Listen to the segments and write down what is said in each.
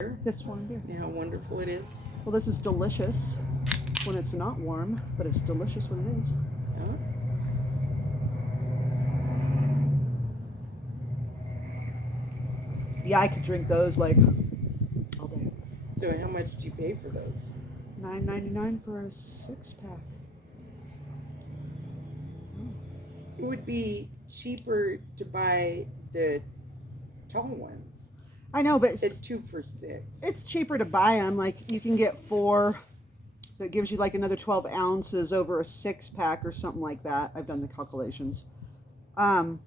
This warm beer. And how wonderful it is. Well, this is delicious when it's not warm, but it's delicious when it is. Yeah. Yeah, I could drink those like all day. So how much do you pay for those? $9.99 for a 6-pack. It would be cheaper to buy the tall ones. I know, but It's 2 for $6. it's cheaper to buy them. Like you can get 4 that gives you like another 12 ounces over a 6-pack or something like that. I've done the calculations. But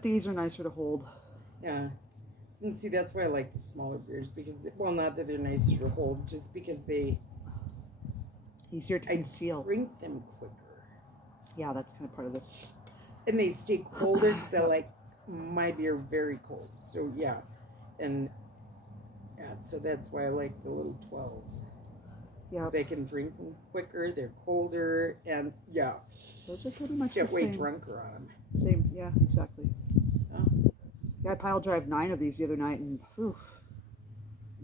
these are nicer to hold. Yeah. And see, that's why I like the smaller beers because, well, not that they're nicer to hold, just because Easier to conceal. drink them quicker. Yeah, that's kind of part of this. And they stay colder because I like my beer very cold. So, yeah. And, yeah, so that's why I like the little 12s. Yeah. Because I can drink them quicker, they're colder, and, yeah. Those are pretty much Get the way same. drunker on them. Same, yeah, exactly. Oh. Yeah, I pile drive 9 of these the other night, and whew,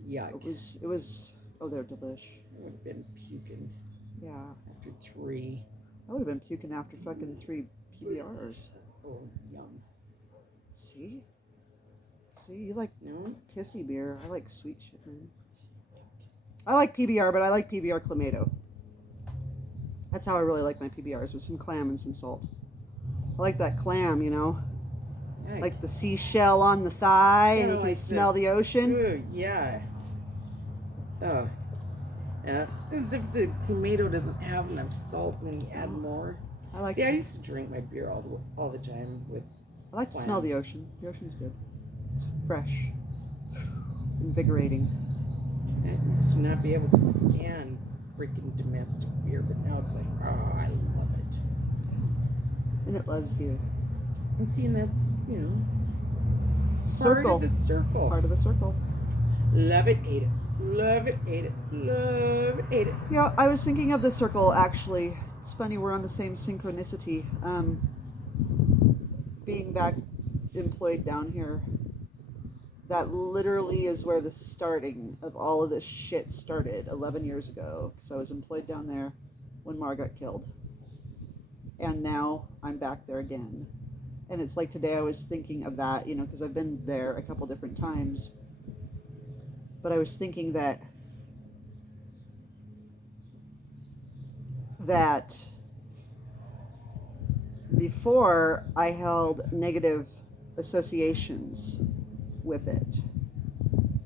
Yeah. it was. Oh, they're delish. I would have been puking. Yeah. After 3. I would have been puking after fucking 3 PBRs. Oh, yum. See, you like pissy beer. I like sweet shit, man. I like PBR, but I like PBR Clamato. That's how I really like my PBRs, with some clam and some salt. I like that clam, Yeah, like the seashell on the thigh, and you can like smell the ocean. Ooh, yeah. Oh. Yeah. As if the tomato doesn't have enough salt, and then you add more. I like. See, I used to drink my beer all the time with. I like to smell the ocean. The ocean's good. It's fresh, invigorating. I used to not be able to stand freaking domestic beer, but now it's like, oh, I love it. And it loves you. And seeing that's, Circle. Part of the circle. Part of the circle. Love it, ate it. Love it, ate it. Love it, ate it. Yeah, I was thinking of the circle, actually. It's funny, we're on the same synchronicity. Being back employed down here, that literally is where the starting of all of this shit started 11 years ago, because I was employed down there when Mar got killed. And now I'm back there again. And it's like today I was thinking of that, because I've been there a couple different times. But I was thinking that before I held negative associations with it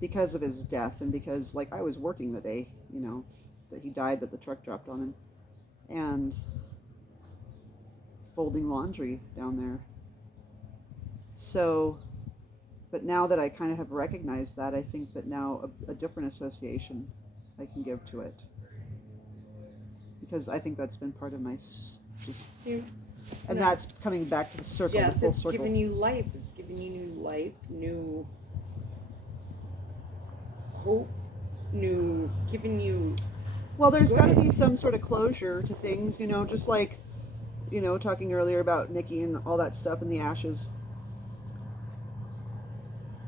because of his death, and because like I was working the day, that he died, that the truck dropped on him, and folding laundry down there. So, but now that I kind of have recognized that, I think that now a different association I can give to it, because I think that's been part of my and that's coming back to the circle, the full circle. It's giving you life. It's giving you new life, new hope, giving you. Well, there's got to be some sort of closure to things, just like, talking earlier about Nikki and all that stuff and the ashes.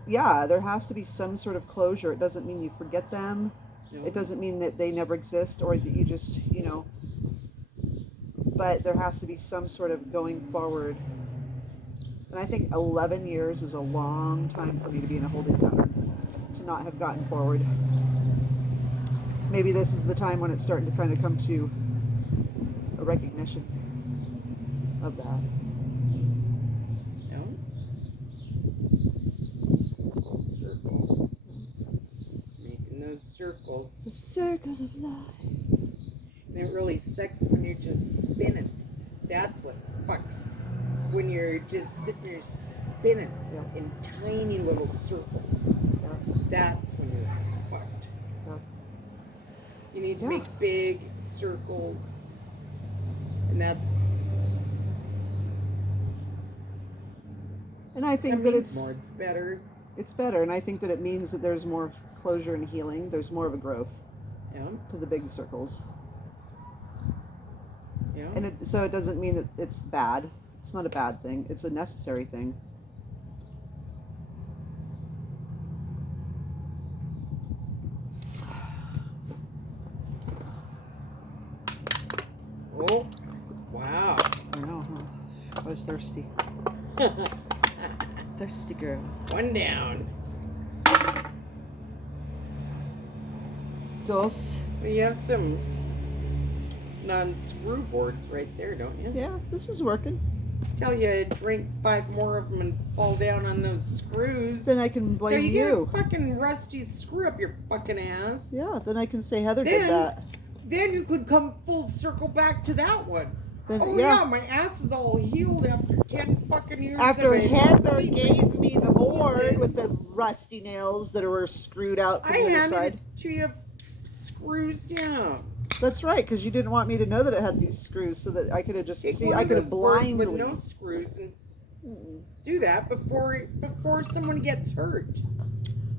Yeah, there has to be some sort of closure. It doesn't mean you forget them. No. It doesn't mean that they never exist, or that you just, but there has to be some sort of going forward. And I think 11 years is a long time for me to be in a holding pattern, to not have gotten forward. Maybe this is the time when it's starting to kind of come to a recognition of that. Circle. Making those circles. The circle of life. And it really sucks when you're just spinning. That's what fucks. When you're just sitting there spinning in tiny little circles. That's when you're fucked. You need to make big circles. And that's. And I think that it's more. It's better. It's better, and I think that it means that there's more closure and healing. There's more of a growth to the big circles. Yeah. And so it doesn't mean that it's bad. It's not a bad thing. It's a necessary thing. was thirsty. Thirsty girl. One down. Dos. Well, you have some non-screw boards right there, don't you? Yeah, this is working. Tell you drink 5 more of them and fall down on those screws. Then I can blame There you you. get a fucking rusty screw up your fucking ass. Yeah, then I can say Heather did that. Then you could come full circle back to that one. Then, Oh yeah, my ass is all healed after 10 fucking years After of it. Heather gave me the board with the rusty nails that were screwed out from I the other handed side. it to you screws down. That's right, because you didn't want me to know that it had these screws, so that I could have just Take see. one I of could have those boards blindly. with no screws and do that before someone gets hurt.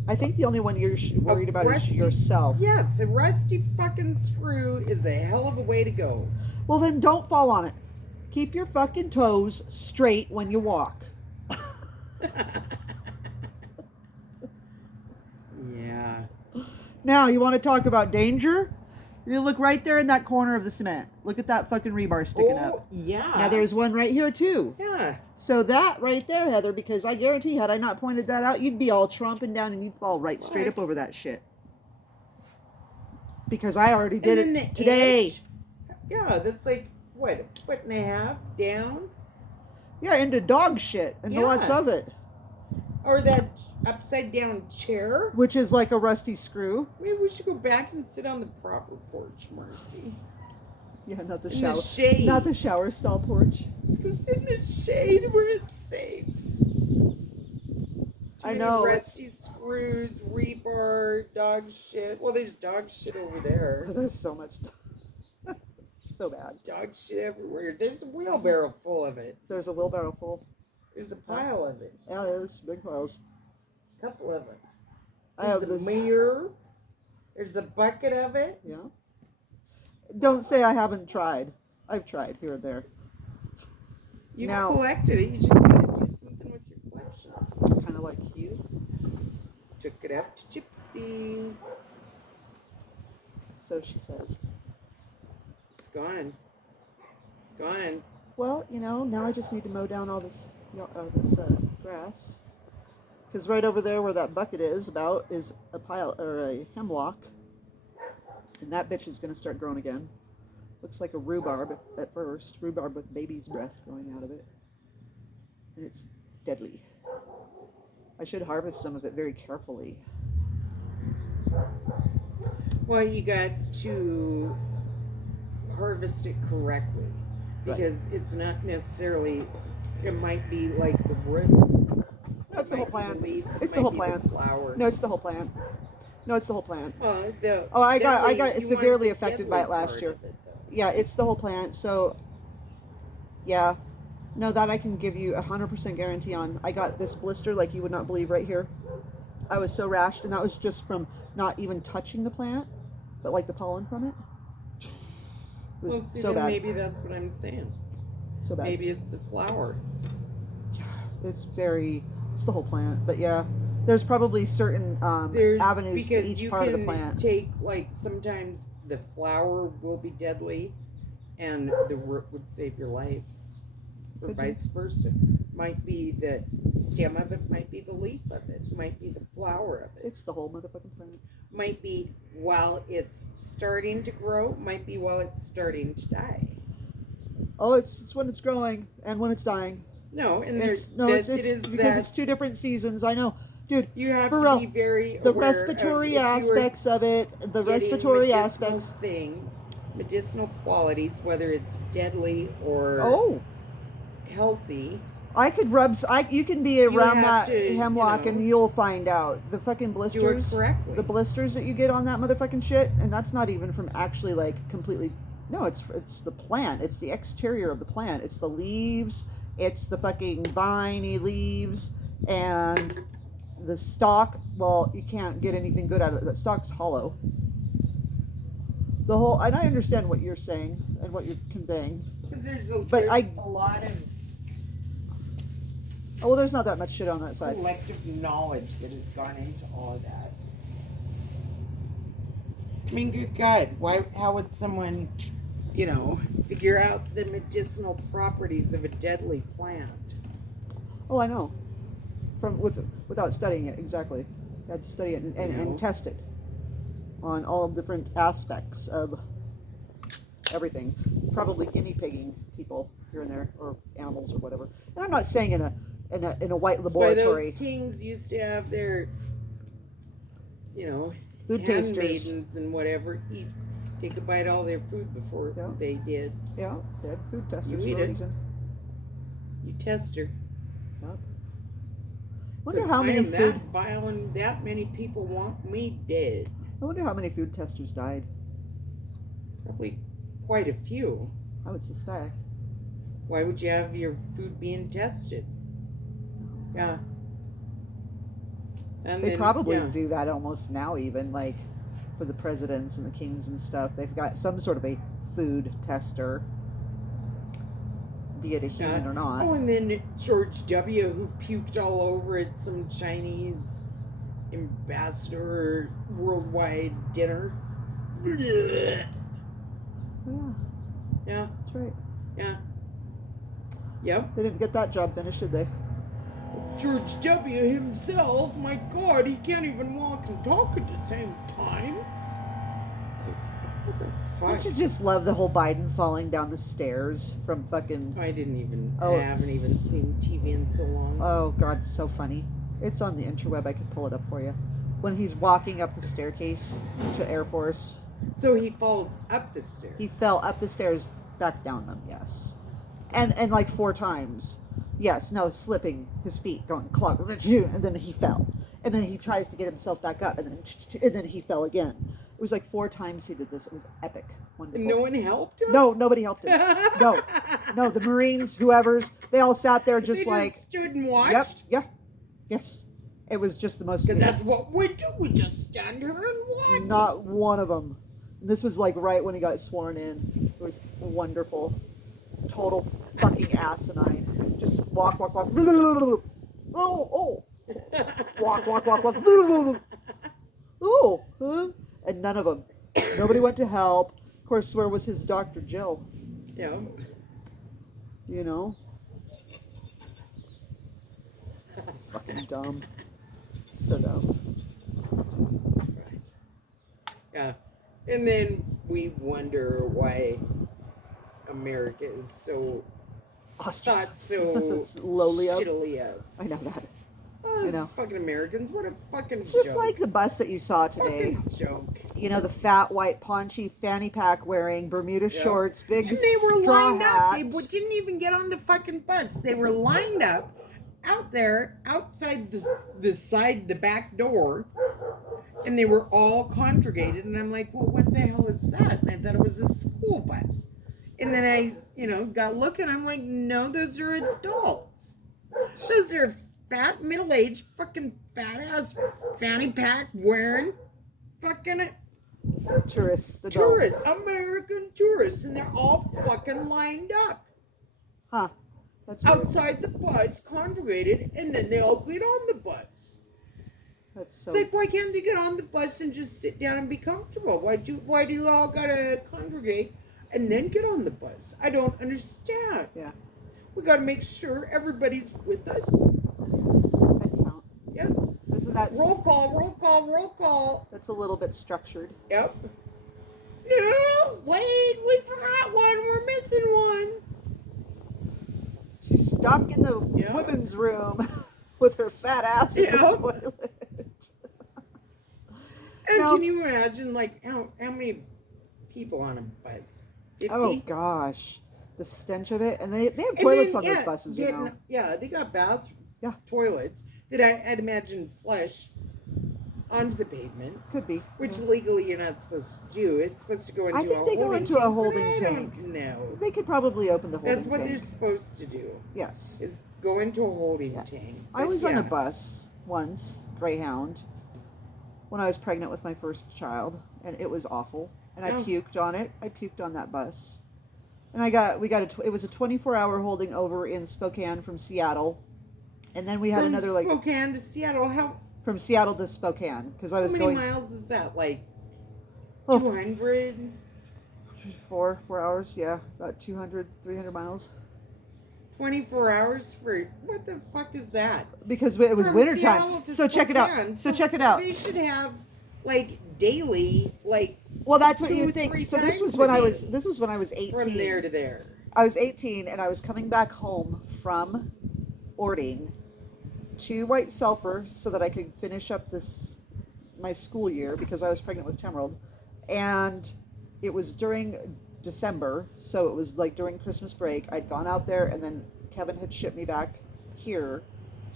I think the only one you're worried about is rusty- yourself. Yes, a rusty fucking screw is a hell of a way to go. Well, then don't fall on it. Keep your fucking toes straight when you walk. Yeah. Now, you want to talk about danger? You look right there in that corner of the cement. Look at that fucking rebar sticking up. Yeah. Now, there's one right here, too. Yeah. So that right there, Heather, because I guarantee had I not pointed that out, you'd be all tromping down and you'd fall right straight up over that shit. Because I already did And then it the today. edge, yeah, that's like, what, a foot and a half down? Yeah, into dog shit and Yeah. lots of it. Or that upside down chair. Which is like a rusty screw. Maybe we should go back and sit on the proper porch, Marcy. Yeah, not the In shower. the shade. Not the shower stall porch. Let's go sit in the shade where it's safe. I know. Rusty screws, rebar, dog shit. Well, there's dog shit over there. There's so much. So bad. Dog shit everywhere. There's a wheelbarrow full of it. There's a wheelbarrow full. There's a pile of it. Yeah, there's big piles. A couple of it. I have There's a this. mirror. There's a bucket of it. Yeah. Don't say I haven't tried. I've tried here and there. You've Now- collected it. You just gotta do something with your collections. Kind of like you. Took it up to Gypsy. So she says. It's gone. It's gone. Well, you know, now I just need to mow down all this grass. Because right over there where that bucket is a pile or a hemlock. And that bitch is going to start growing again. Looks like a rhubarb at first. Rhubarb with baby's breath growing out of it. And it's deadly. I should harvest some of it very carefully. Well, you got to harvest it correctly. Because it's not necessarily, it might be like the roots. That's the whole It might be plant. leaves, it It's the might whole be plant. Flower. No, it's the whole plant. No, it's the whole plant. Oh, I got deadly- you severely want the affected by it deadly last part year. of it, though. Yeah, it's the whole plant. So, yeah. No, that I can give you 100% guarantee on. I got this blister like you would not believe right here. I was so rashed, and that was just from not even touching the plant, but like the pollen from it. It was Well, see, so then bad. maybe that's what I'm saying. So bad. Maybe it's the flower. It's the whole plant. But yeah, there's probably certain avenues to because each you part of the can plant. take, like, sometimes the flower will be deadly and the root would save your life, or Could be. vice versa. Might be the stem of it, might be the leaf of it, might be the flower of it, It's the whole motherfucking plant. might be while it's starting to grow, might be while it's starting to die. Oh, it's when it's growing and when it's dying. No, and It's there's it's because it's two different seasons. I know, dude. you have for to real, be very The aware respiratory of if you are aspects of it, the getting respiratory medicinal aspects. things, medicinal qualities, whether it's deadly or Oh, healthy. I could rub. You can be around have that to, hemlock you know, and you'll find out the fucking Do it blisters. correctly. The blisters that you get on that motherfucking shit, and that's not even from actually like completely. No, it's the plant. It's the exterior of the plant. It's the leaves. It's the fucking viney leaves and the stalk. Well, you can't get anything good out of it. The stalk's hollow. The whole, and I understand what you're saying and what you're conveying. Because there's But there's I- a lot of Oh well, there's not that much shit on that side. collective knowledge that has gone into all of that. I mean, good God, why? How would someone figure out the medicinal properties of a deadly plant. Oh, I know. Without studying it, exactly. You had to study it and test it on all different aspects of everything. Probably guinea pigging people here and there, or animals or whatever. And I'm not saying in a white laboratory. That's why those kings used to have their, Food tasters. handmaidens and whatever take a bite of all their food before they did. Yeah, they had food testers You for eat a it. reason. You test her. Yep. Wonder how many food. That vile and that many people want me dead. I wonder how many food testers died. Probably quite a few. I would suspect. Why would you have your food being tested? Yeah. And They then, probably do that almost now, even like for the presidents and the kings and stuff. They've got some sort of a food tester, be it a human or not. Oh, and then George W., who puked all over at some Chinese ambassador worldwide dinner. Yeah, Yeah, that's right. yeah. Yep. They didn't get that job finished, did they? George W. himself, my God, he can't even walk and talk at the same time. What the fuck? Don't you just love the whole Biden falling down the stairs from fucking... I haven't even it's- seen TV in so long. Oh, God, it's so funny. It's on the interweb. I could pull it up for you. When he's walking up the staircase to Air Force. So he falls up the stairs. He fell up the stairs, back down them, yes. And like 4 times. Yes, no, slipping his feet, going clog, and then he fell. And then he tries to get himself back up, and then he fell again. It was like 4 times he did this. It was epic. Wonderful. And no one helped him? No, nobody helped him. No, the Marines, whoever's, they all sat there just They like... just stood and watched? Yes. It was just the most... Because that's what we do. We just stand here and watch. Not one of them. This was like right when he got sworn in. It was wonderful. Total fucking asinine. Just walk. Oh. Walk. Oh. Huh? And none of them. Nobody went to help. Of course, where was his Dr. Jill? Yeah. You know? Fucking dumb. So dumb. Yeah. And then we wonder why America is so Ostracized. thought so lowly up. shittily up. I know that. Oh, I those know. fucking Americans. What a fucking It's just joke. like the bus that you saw today. Fucking joke. You know, the fat, white, paunchy, fanny pack wearing, Bermuda shorts, big And they were straw lined hat. up. They didn't even get on the fucking bus. They were lined up out there, outside the back door, and they were all congregated. And I'm like, well, what the hell is that? And I thought it was a school bus. And then I, got looking. I'm like, no, those are adults. Those are fat, middle-aged, fucking fat-ass fanny pack wearing fucking Tourists. tourists, American tourists, and they're all fucking lined up Huh. That's weird. outside the bus, congregated, and then they all get on the bus. That's so... It's like, why can't they get on the bus and just sit down and be comfortable? Why do you all gotta congregate and then get on the bus? I don't understand. Yeah. We gotta make sure everybody's with us. Head count. Yes. Isn't that... Roll call, roll call, roll call. That's a little bit structured. Yep. No, wait, we forgot one. We're missing one. She's stuck in the women's room with her fat ass in the toilet. And No. can you imagine, like, how many people on a bus? 50? Oh, gosh. The stench of it. And they have toilets on those buses, you know. Yeah, they got Yeah. toilets that I'd imagine flush onto the pavement, Could be. which legally you're not supposed to do. It's supposed to go into I think a they go holding into a tank, holding but I tank. don't know. They could probably open the holding That's what tank. they're supposed to do, Yes. is go into a holding tank. I But was on yeah. a bus once, Greyhound, when I was pregnant with my first child, and it was awful. And I Oh. puked on it. I puked on that bus. And it was a 24-hour holding over in Spokane from Seattle. And then we had From another, like, Spokane to Seattle. from Seattle to Spokane, because I How was many going... miles is that? Like Oh, 200? 4 hours, yeah, about 200, 300 miles. 24 hours for what the fuck is that? Because it was From wintertime. Seattle to So check it out. Spokane. So check it out. They should have like daily, like Well, that's what 2 you or would think. 3 So this was times when a I day. was. This was when I was 18. From there to there. I was 18, and I was coming back home from Ording to White Sulphur so that I could finish up my school year because I was pregnant with Temerald, and it was during December, so it was like during Christmas break. I'd gone out there, and then Kevin had shipped me back here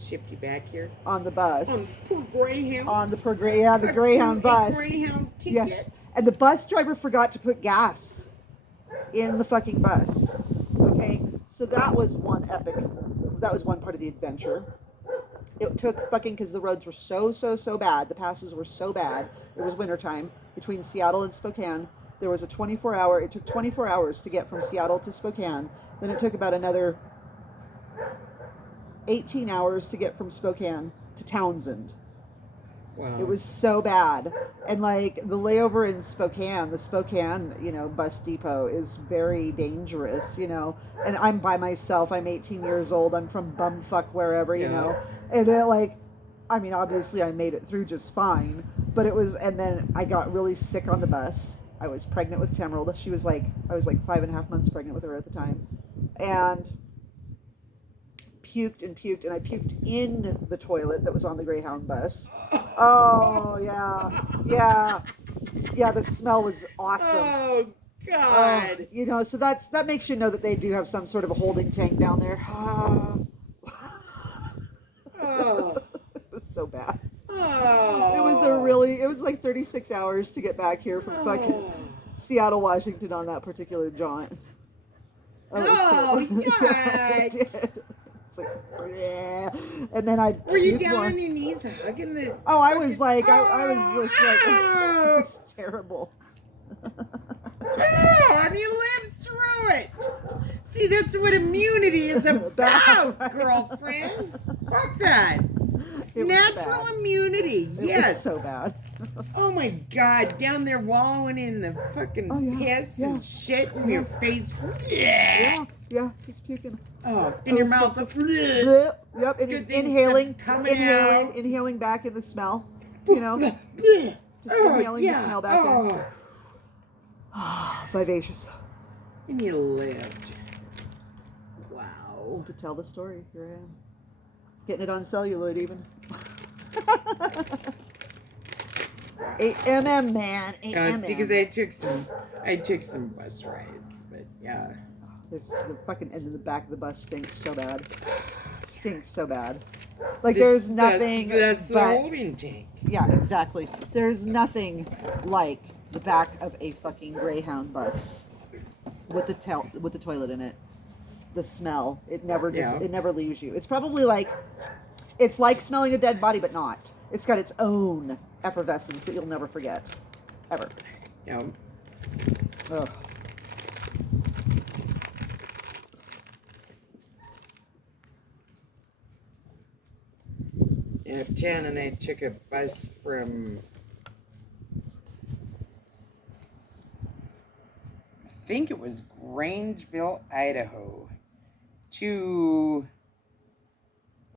Shipped you back here on the on bus. poor Greyhound. On the the Greyhound A bus. Greyhound ticket. Yes, and the bus driver forgot to put gas in the fucking bus. Okay, so that was one part of the adventure. It took fucking, because the roads were so bad, the passes were so bad. It was wintertime between Seattle and Spokane. There was it took 24 hours to get from Seattle to Spokane. Then it took about another 18 hours to get from Spokane to Townsend. Wow. It was so bad. And like the layover in Spokane, the Spokane, bus depot is very dangerous, and I'm by myself. I'm 18 years old. I'm from bumfuck wherever, and obviously I made it through just fine, but and then I got really sick on the bus. I was pregnant with Temerald. I was like 5.5 months pregnant with her at the time, and puked, and I puked in the toilet that was on the Greyhound bus. Oh yeah. The smell was awesome. Oh God. So that makes you know that they do have some sort of a holding tank down there. Oh. It was so bad. Oh. It was like 36 hours to get back here from fucking Seattle, Washington on that particular jaunt. Oh, God. God. It did. It's like, yeah. And then I. Were you down on your knees hugging the? Oh, I was like, I was just like, it was terrible. Oh, and you lived through it. See, that's what immunity is about, girlfriend. Fuck that. Natural immunity. It Yes. was so bad. Oh my God, down there wallowing in the fucking piss and shit in your face. Yeah, just puking. Oh, in your mouth. Yep, and Good thing inhaling, stuff's coming out. inhaling back in the smell. Just inhaling the smell back in. Vivacious. And you lived. Wow. To tell the story, here I am. Getting it on celluloid even. 8mm, man. 8mm. Because I took some bus rides, but yeah. The fucking end of the back of the bus stinks so bad. Stinks so bad. Like there's nothing. That's but, the holding tank. Yeah, exactly. There's nothing like the back of a fucking Greyhound bus with the toilet in it. The smell, it never leaves you. It's probably it's like smelling a dead body, but not. It's got its own effervescence that you'll never forget, ever. Yeah. Ugh. Yeah, Jan and I took a bus from, I think it was Grangeville, Idaho, to